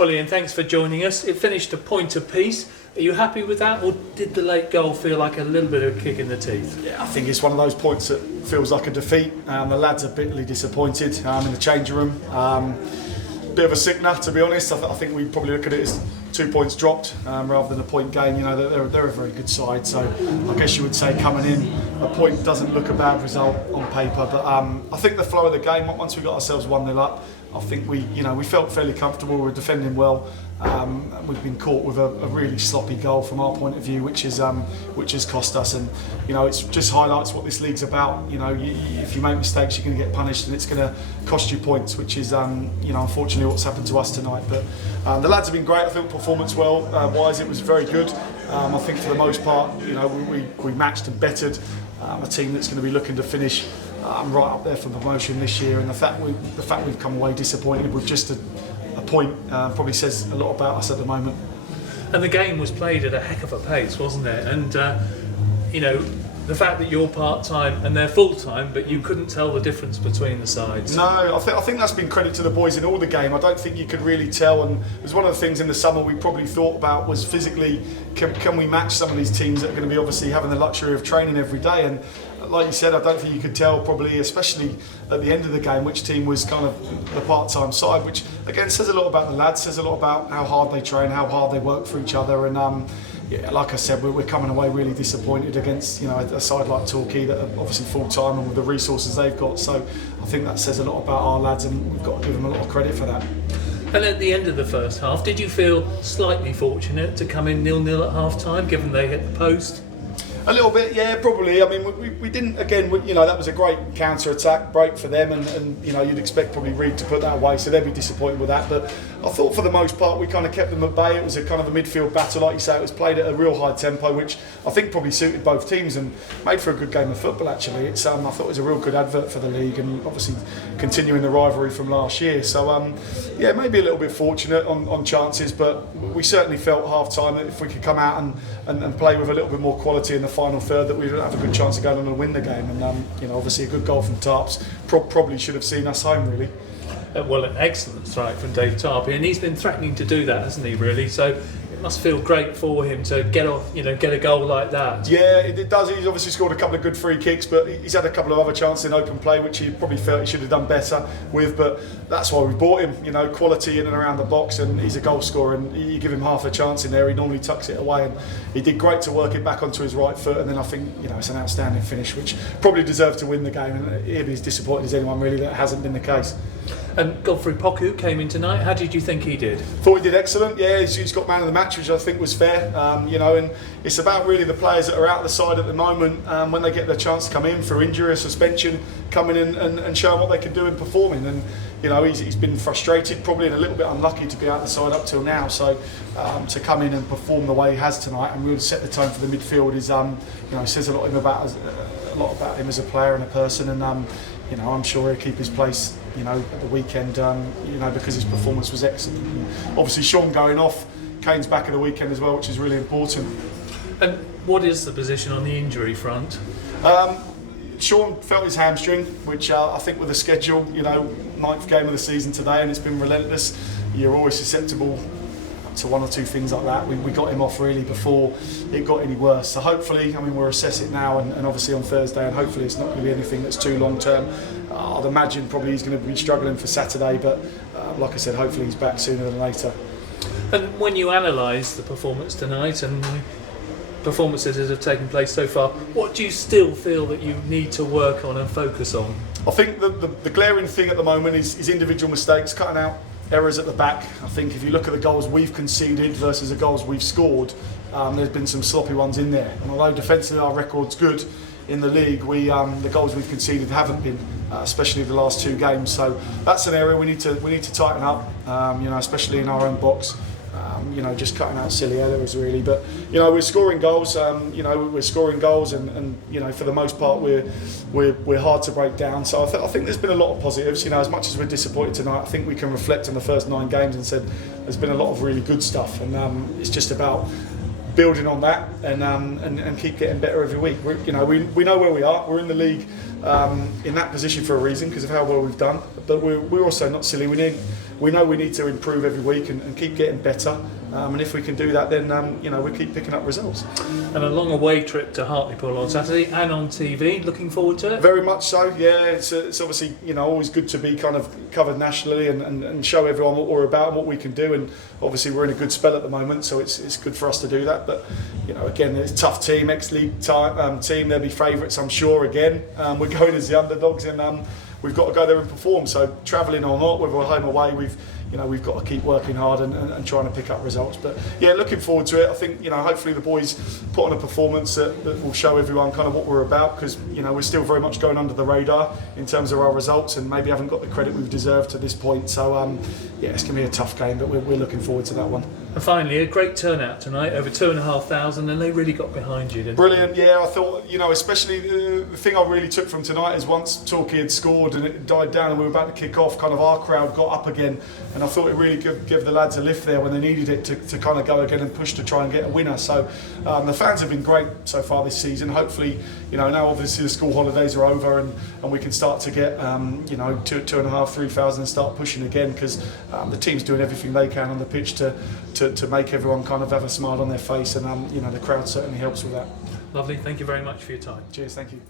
Well, Ian, thanks for joining us. It finished a point apiece. Are you happy with that, or did the late goal feel like a little bit of a kick in the teeth? Yeah, I think it's one of those points that feels like a defeat. The lads are bitterly disappointed in the changing room. Bit of a sickener, to be honest. I think we probably look at it as 2 points dropped rather than a point gain. You know, they're a very good side, so I guess you would say coming in, a point doesn't look a bad result on paper. But I think the flow of the game, once we got ourselves 1-0 up, I think we felt fairly comfortable. We were defending well. We've been caught with a really sloppy goal from our point of view, which has cost us. And it just highlights what this league's about. If you make mistakes, you're going to get punished, and it's going to cost you points, which is unfortunately what's happened to us tonight. But the lads have been great. I think performance wise, it was very good. I think for the most part, we matched and bettered a team that's going to be looking to finish right up there for promotion this year. And the fact we've come away disappointed with just a point probably says a lot about us at the moment. And the game was played at a heck of a pace, wasn't it? And the fact that you're part-time and they're full-time, but you couldn't tell the difference between the sides. No, I think that's been credit to the boys in all the game. I don't think you could really tell, and it was one of the things in the summer we probably thought about was physically, can we match some of these teams that are going to be obviously having the luxury of training every day. And like you said, I don't think you could tell probably, especially at the end of the game, which team was kind of the part-time side, which again says a lot about the lads, says a lot about how hard they train, how hard they work for each other. And like I said, we're coming away really disappointed against a side like Torquay that are obviously full-time and with the resources they've got. So I think that says a lot about our lads, and we've got to give them a lot of credit for that. And at the end of the first half, did you feel slightly fortunate to come in 0-0 at half-time, given they hit the post? A little bit, yeah, probably. I mean, we didn't, again, that was a great counter-attack break for them, and you'd expect probably Reed to put that away, so they'd be disappointed with that. But I thought for the most part we kind of kept them at bay. It was a kind of a midfield battle, like you say. It was played at a real high tempo, which I think probably suited both teams and made for a good game of football, actually. I thought it was a real good advert for the league, and obviously continuing the rivalry from last year. So, maybe a little bit fortunate on chances, but we certainly felt half-time that if we could come out and play with a little bit more quality in the final third, that we'd have a good chance of going on and win the game. And obviously a good goal from Tarps probably should have seen us home, really. Well, an excellent strike from Dave Tarpey, and he's been threatening to do that, hasn't he, really? So it must feel great for him to get a goal like that. Yeah, it does. He's obviously scored a couple of good free kicks, but he's had a couple of other chances in open play which he probably felt he should have done better with. But that's why we bought him, quality in and around the box, and he's a goal scorer, and you give him half a chance in there, he normally tucks it away, and he did great to work it back onto his right foot. And then I think it's an outstanding finish which probably deserved to win the game, and he'll be as disappointed as anyone really that hasn't been the case. And Godfrey Poku came in tonight. How did you think he did? Thought he did excellent. Yeah, he's got man of the match, which I think was fair. And it's about really the players that are out the side at the moment, when they get their chance to come in through injury or suspension, coming in and showing what they can do in performing. And he's been frustrated, probably, and a little bit unlucky to be out the side up till now. So to come in and perform the way he has tonight and really set the tone for the midfield is, says a lot about him as a player and a person. And I'm sure he'll keep his place at the weekend, because his performance was excellent. And obviously Sean going off, Kane's back at the weekend as well, which is really important. And what is the position on the injury front? Sean felt his hamstring, which I think with the schedule, 9th game of the season today, and it's been relentless. You're always susceptible to one or two things like that. We got him off really before it got any worse. So hopefully, we'll assess it now and obviously on Thursday, and hopefully it's not going to be anything that's too long term. I'd imagine probably he's going to be struggling for Saturday, but like I said, hopefully he's back sooner than later. And when you analyse the performance tonight and the performances that have taken place so far, what do you still feel that you need to work on and focus on? I think the glaring thing at the moment is individual mistakes, cutting out errors at the back. I think if you look at the goals we've conceded versus the goals we've scored, there's been some sloppy ones in there. And although defensively our record's good in the league, the goals we've conceded haven't been, especially the last 2 games. So that's an area we need to tighten up, especially in our own box. Just cutting out silly errors really. But we're scoring goals. We're scoring goals, and for the most part we're hard to break down. So I think there's been a lot of positives. As much as we're disappointed tonight, I think we can reflect on the first 9 games and said there's been a lot of really good stuff, and it's just about building on that and keep getting better every week. We know where we are. We're in the league in that position for a reason because of how well we've done. But we're also not silly. We need we know we need to improve every week and keep getting better. And if we can do that, then you know, we keep picking up results. And a long away trip to Hartlepool on Saturday and on TV. Looking forward to it. Very much so. Yeah, it's obviously, you know, always good to be kind of covered nationally and show everyone what we're about and what we can do. And obviously we're in a good spell at the moment, so it's good for us to do that. But you know, again, it's a tough team, ex-league team. They'll be favourites, I'm sure. Again, we're going as the underdogs, and we've got to go there and perform. So travelling or not, whether we're home or away, we've got to keep working hard and trying to pick up results. But yeah, looking forward to it. I think, you know, hopefully the boys put on a performance that will show everyone kind of what we're about, because, you know, we're still very much going under the radar in terms of our results and maybe haven't got the credit we've deserved to this point. So yeah, it's going to be a tough game, but we're looking forward to that one. And finally, a great turnout tonight, over 2,500, and they really got behind you, didn't they? Brilliant, yeah. I thought, you know, especially the thing I really took from tonight is once Torquay had scored and it died down and we were about to kick off, kind of our crowd got up again, and I thought it really gave the lads a lift there when they needed it to kind of go again and push to try and get a winner. So the fans have been great so far this season. Hopefully, you know, now obviously the school holidays are over and we can start to get, you know, 2,500, 3,000 and start pushing again, because the team's doing everything they can on the pitch to make everyone kind of have a smile on their face, and you know, the crowd certainly helps with that. Lovely, thank you very much for your time. Cheers, thank you.